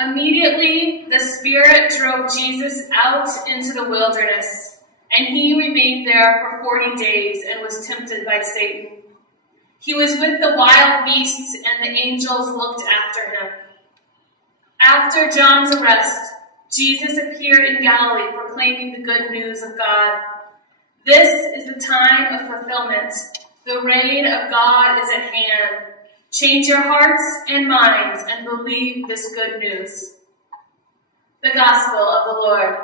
Immediately, the Spirit drove Jesus out into the wilderness, and he remained there for 40 days and was tempted by Satan. He was with the wild beasts, and the angels looked after him. After John's arrest, Jesus appeared in Galilee proclaiming the good news of God. This is the time of fulfillment. The reign of God is at hand. Change your hearts and minds and believe this good news. The Gospel of the Lord.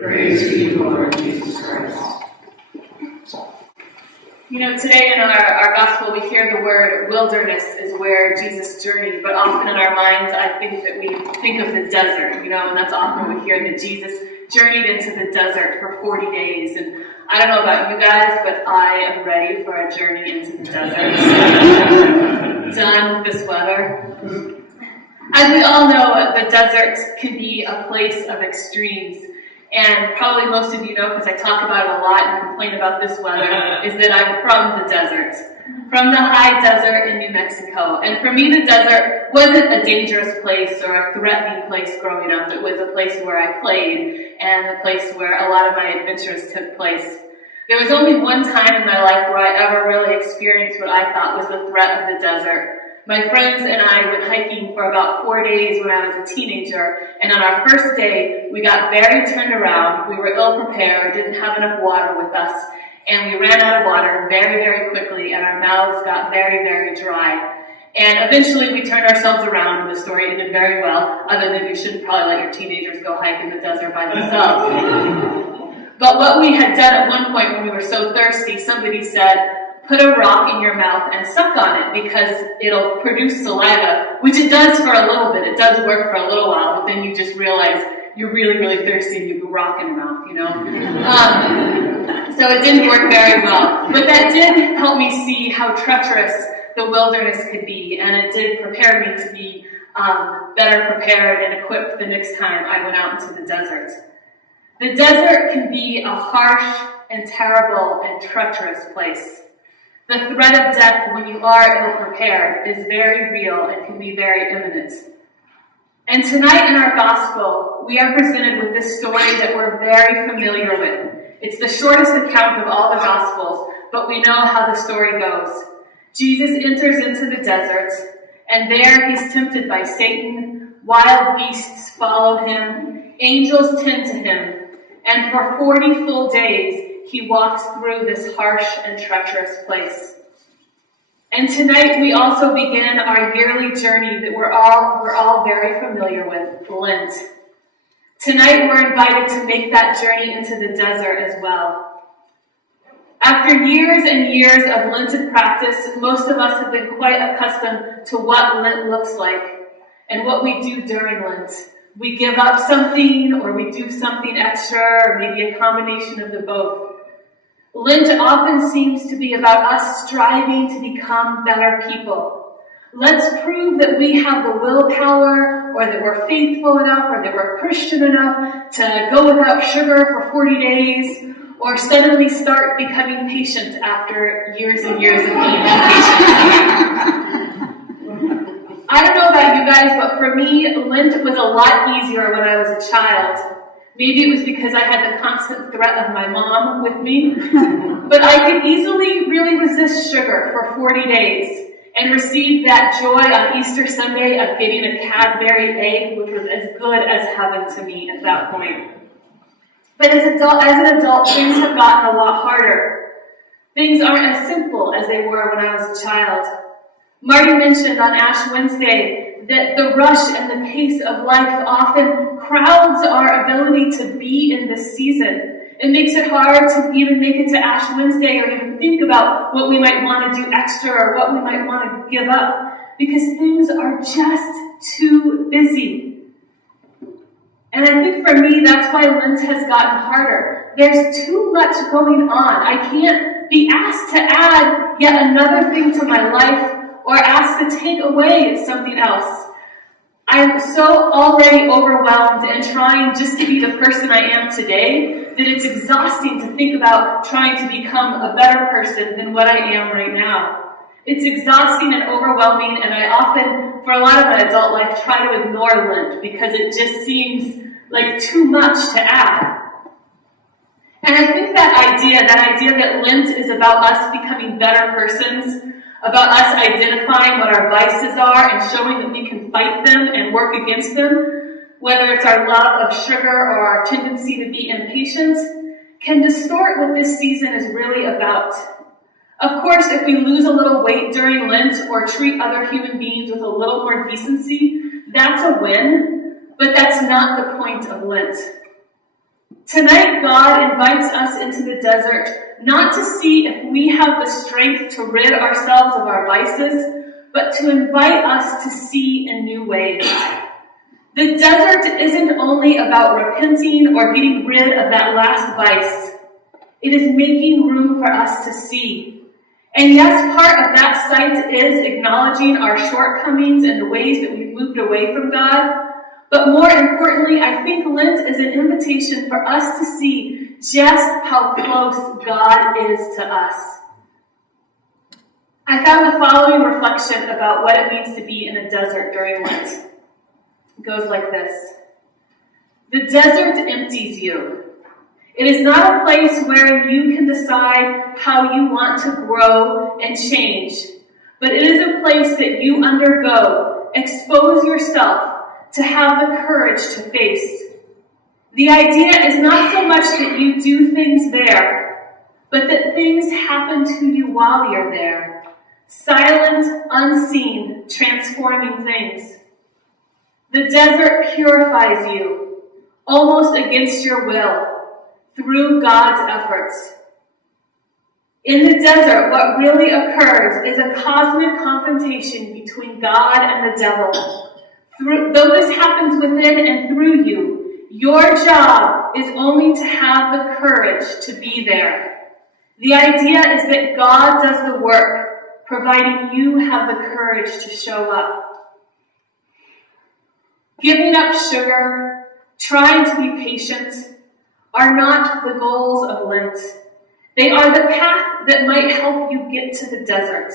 Praise to you, Lord Jesus Christ. You know, today in our Gospel we hear the word wilderness is where Jesus journeyed, but often in our minds I think that we think of the desert, and that's often we hear that Jesus journeyed into the desert for 40 days. And I don't know about you guys, but I am ready for a journey into the desert. Done with this weather. As we all know, the desert can be a place of extremes. And probably most of you know, because I talk about it a lot and complain about this weather, is that I'm from the desert. From the high desert in New Mexico. And for me, the desert wasn't a dangerous place or a threatening place growing up. It was a place where I played and a place where a lot of my adventures took place. There was only one time in my life where I ever really experienced what I thought was the threat of the desert. My friends and I went hiking for about 4 days when I was a teenager, and on our first day, we got very turned around. We were ill-prepared, didn't have enough water with us, and we ran out of water very, very quickly, and our mouths got very, very dry. And eventually we turned ourselves around, and the story ended very well, other than you shouldn't probably let your teenagers go hike in the desert by themselves. But what we had done at one point when we were so thirsty, somebody said, put a rock in your mouth and suck on it because it'll produce saliva, which it does for a little bit. It does work for a little while, but then you just realize you're really, really thirsty and you have a rock in your mouth, So it didn't work very well. But that did help me see how treacherous the wilderness could be, and it did prepare me to be better prepared and equipped the next time I went out into the desert. The desert can be a harsh and terrible and treacherous place. The threat of death when you are ill-prepared is very real and can be very imminent. And tonight in our gospel, we are presented with this story that we're very familiar with. It's the shortest account of all the gospels, but we know how the story goes. Jesus enters into the desert, and there he's tempted by Satan. Wild beasts follow him. Angels tend to him. And for 40 full days, he walks through this harsh and treacherous place. And tonight we also begin our yearly journey that we're all very familiar with, Lent. Tonight we're invited to make that journey into the desert as well. After years and years of Lenten practice, most of us have been quite accustomed to what Lent looks like and what we do during Lent. We give up something, or we do something extra, or maybe a combination of the both. Lent often seems to be about us striving to become better people. Let's prove that we have the willpower, or that we're faithful enough, or that we're Christian enough to go without sugar for 40 days, or suddenly start becoming patient after years and years of being impatient. I don't know about you guys, but for me, Lent was a lot easier when I was a child. Maybe it was because I had the constant threat of my mom with me. But I could easily really resist sugar for 40 days and receive that joy on Easter Sunday of getting a Cadbury egg, which was as good as heaven to me at that point. But as an adult, things have gotten a lot harder. Things aren't as simple as they were when I was a child. Marty mentioned on Ash Wednesday that the rush and the pace of life often crowds our ability to be in this season. It makes it hard to even make it to Ash Wednesday or even think about what we might want to do extra or what we might want to give up because things are just too busy. And I think for me, that's why Lent has gotten harder. There's too much going on. I can't be asked to add yet another thing to my life or asked to take away something else. I'm so already overwhelmed and trying just to be the person I am today that it's exhausting to think about trying to become a better person than what I am right now. It's exhausting and overwhelming, and I often for a lot of my adult life, try to ignore Lent because it just seems like too much to add. And I think that idea that Lent is about us becoming better persons, about us identifying what our vices are and showing that we can fight them and work against them, whether it's our love of sugar or our tendency to be impatient, can distort what this season is really about. Of course, if we lose a little weight during Lent or treat other human beings with a little more decency, that's a win, but that's not the point of Lent. Tonight, God invites us into the desert, not to see if we have the strength to rid ourselves of our vices, but to invite us to see in new ways. The desert isn't only about repenting or getting rid of that last vice. It is making room for us to see. And yes, part of that sight is acknowledging our shortcomings and the ways that we've moved away from God. But more importantly, I think Lent is an invitation for us to see just how close God is to us. I found the following reflection about what it means to be in a desert during Lent. It goes like this. The desert empties you. It is not a place where you can decide how you want to grow and change, but it is a place that you undergo, expose yourself, to have the courage to face. The idea is not so much that you do things there, but that things happen to you while you're there. Silent, unseen, transforming things. The desert purifies you, almost against your will, through God's efforts. In the desert, what really occurs is a cosmic confrontation between God and the devil. Though this happens within and through you, your job is only to have the courage to be there. The idea is that God does the work, providing you have the courage to show up. Giving up sugar, trying to be patient, are not the goals of Lent. They are the path that might help you get to the desert.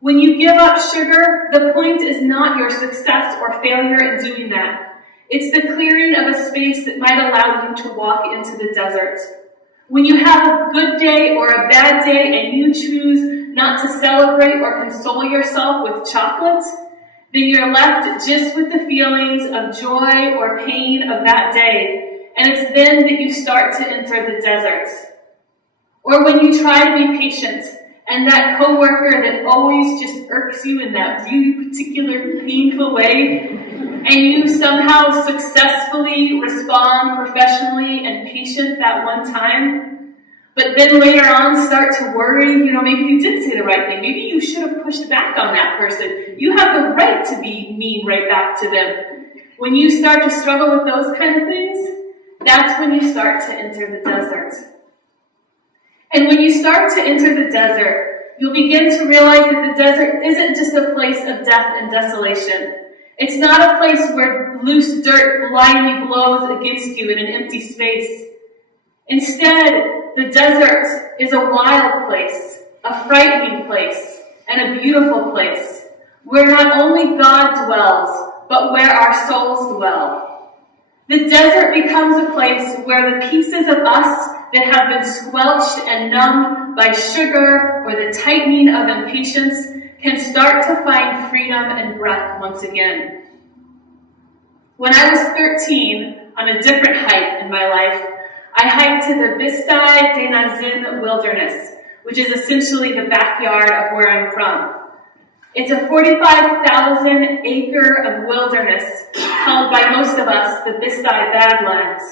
When you give up sugar, the point is not your success or failure in doing that. It's the clearing of a space that might allow you to walk into the desert. When you have a good day or a bad day and you choose not to celebrate or console yourself with chocolate, then you're left just with the feelings of joy or pain of that day. And it's then that you start to enter the desert. Or when you try to be patient, and that coworker that always just irks you in that really particular painful way, and you somehow successfully respond professionally and patient that one time, but then later on start to worry, maybe you did say the right thing. Maybe you should have pushed back on that person. You have the right to be mean right back to them. When you start to struggle with those kind of things, that's when you start to enter the desert. And when you start to enter the desert, you'll begin to realize that the desert isn't just a place of death and desolation. It's not a place where loose dirt blindly blows against you in an empty space. Instead, the desert is a wild place, a frightening place, and a beautiful place, where not only God dwells, but where our souls dwell. The desert becomes a place where the pieces of us that have been squelched and numbed by sugar or the tightening of impatience can start to find freedom and breath once again. When I was 13, on a different hike in my life, I hiked to the Bistai de Nazin Wilderness, which is essentially the backyard of where I'm from. It's a 45,000 acre of wilderness called by most of us the Bistai Badlands.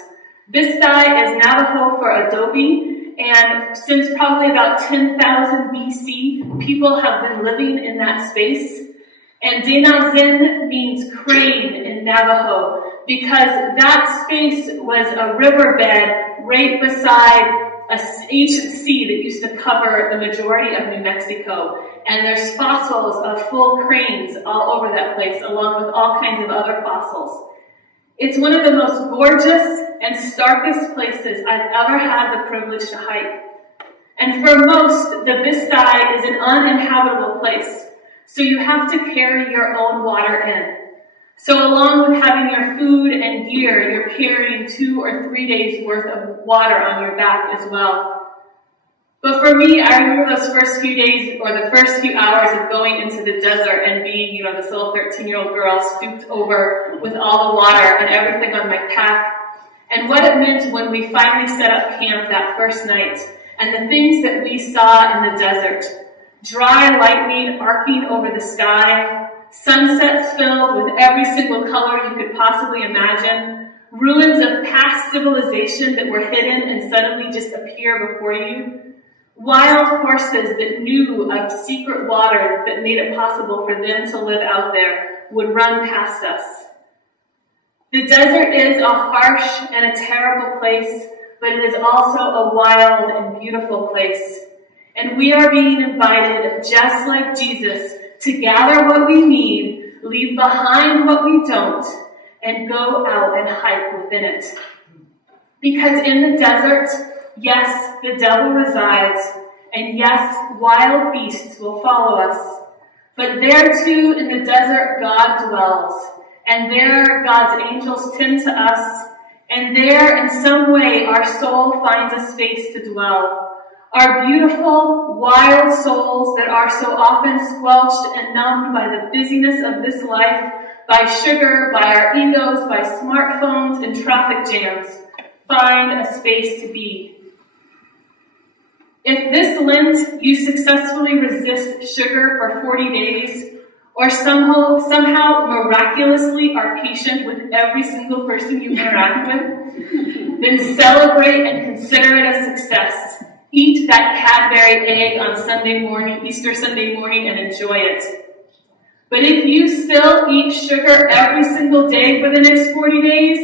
Bistai is Navajo for adobe, and since probably about 10,000 BC, people have been living in that space. And Denazin means crane in Navajo because that space was a riverbed right beside an ancient sea that used to cover the majority of New Mexico. And there's fossils of full cranes all over that place, along with all kinds of other fossils. It's one of the most gorgeous and starkest places I've ever had the privilege to hike. And for most, the Bistai is an uninhabitable place. So you have to carry your own water in. So along with having your food and gear, you're carrying 2 or 3 days worth of water on your back as well. But for me, I remember those first few days or the first few hours of going into the desert and being, this little 13-year-old girl stooped over with all the water and everything on my pack. And what it meant when we finally set up camp that first night and the things that we saw in the desert. Dry lightning arcing over the sky, sunsets filled with every single color you could possibly imagine, ruins of past civilization that were hidden and suddenly just appear before you, wild horses that knew of secret water that made it possible for them to live out there would run past us. The desert is a harsh and a terrible place, but it is also a wild and beautiful place. And we are being invited, just like Jesus, to gather what we need, leave behind what we don't, and go out and hike within it. Because in the desert, yes, the devil resides, and yes, wild beasts will follow us. But there too, in the desert, God dwells, and there God's angels tend to us, and there in some way our soul finds a space to dwell. Our beautiful, wild souls that are so often squelched and numbed by the busyness of this life, by sugar, by our egos, by smartphones and traffic jams, find a space to be. If this Lent you successfully resist sugar for 40 days, or somehow miraculously are patient with every single person you interact with, then celebrate and consider it a success. Eat that Cadbury egg on Sunday morning, Easter Sunday morning, and enjoy it. But if you still eat sugar every single day for the next 40 days,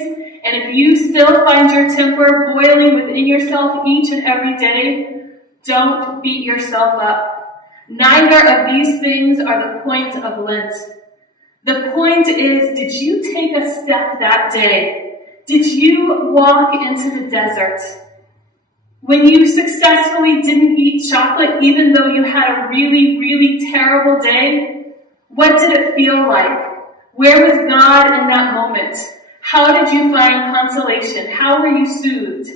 and if you still find your temper boiling within yourself each and every day, don't beat yourself up. Neither of these things are the point of Lent. The point is, did you take a step that day? Did you walk into the desert? When you successfully didn't eat chocolate, even though you had a really, really terrible day, what did it feel like? Where was God in that moment? How did you find consolation? How were you soothed?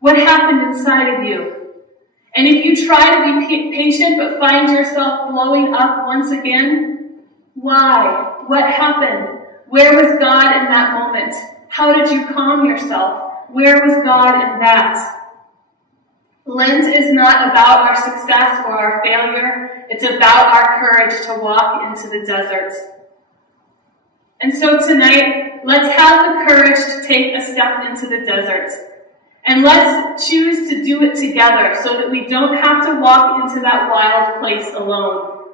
What happened inside of you? And if you try to be patient but find yourself blowing up once again, why? What happened? Where was God in that moment? How did you calm yourself? Where was God in that? Lent is not about our success or our failure. It's about our courage to walk into the desert. And so tonight, let's have the courage to take a step into the desert. And let's choose to do it together so that we don't have to walk into that wild place alone.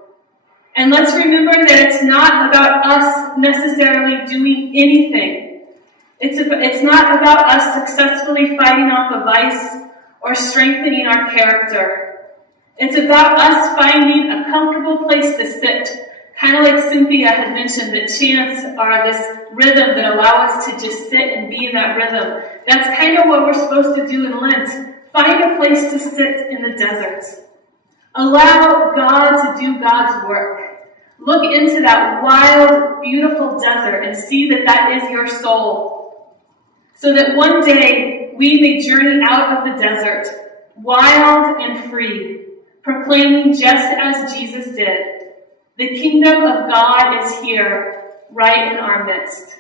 And let's remember that it's not about us necessarily doing anything. It's not about us successfully fighting off a vice or strengthening our character. It's about us finding a comfortable place to sit, kind of like Cynthia had mentioned, that chants are this rhythm that allow us to just sit and be in that rhythm. That's kind of what we're supposed to do in Lent. Find a place to sit in the desert. Allow God to do God's work. Look into that wild, beautiful desert and see that that is your soul. So that one day we may journey out of the desert, wild and free, proclaiming just as Jesus did, the kingdom of God is here, right in our midst.